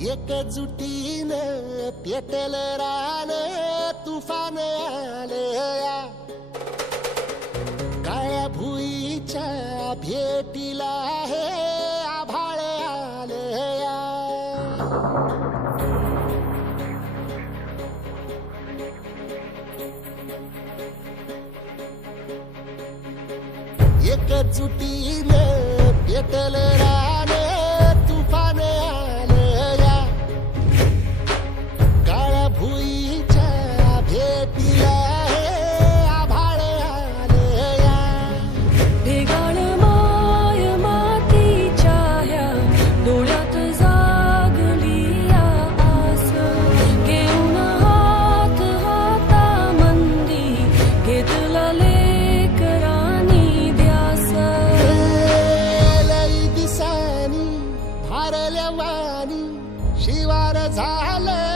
एकजुटीने पेटल रान तुफान आले या काळ्या भुईच्या भेटीला हे आभाळ आले या एकजुटीने पेटल रान तुफान आले या काळ्या भुईच्या भेटीला हे आभाळ आले या भेगाण माय मातीच्या ह्या डोळ्यात जागली या आस घेऊन हात हातामंदी घेतला लेकरांनी ध्यास लई दिसानी भारल्या वाणी शिवार झालं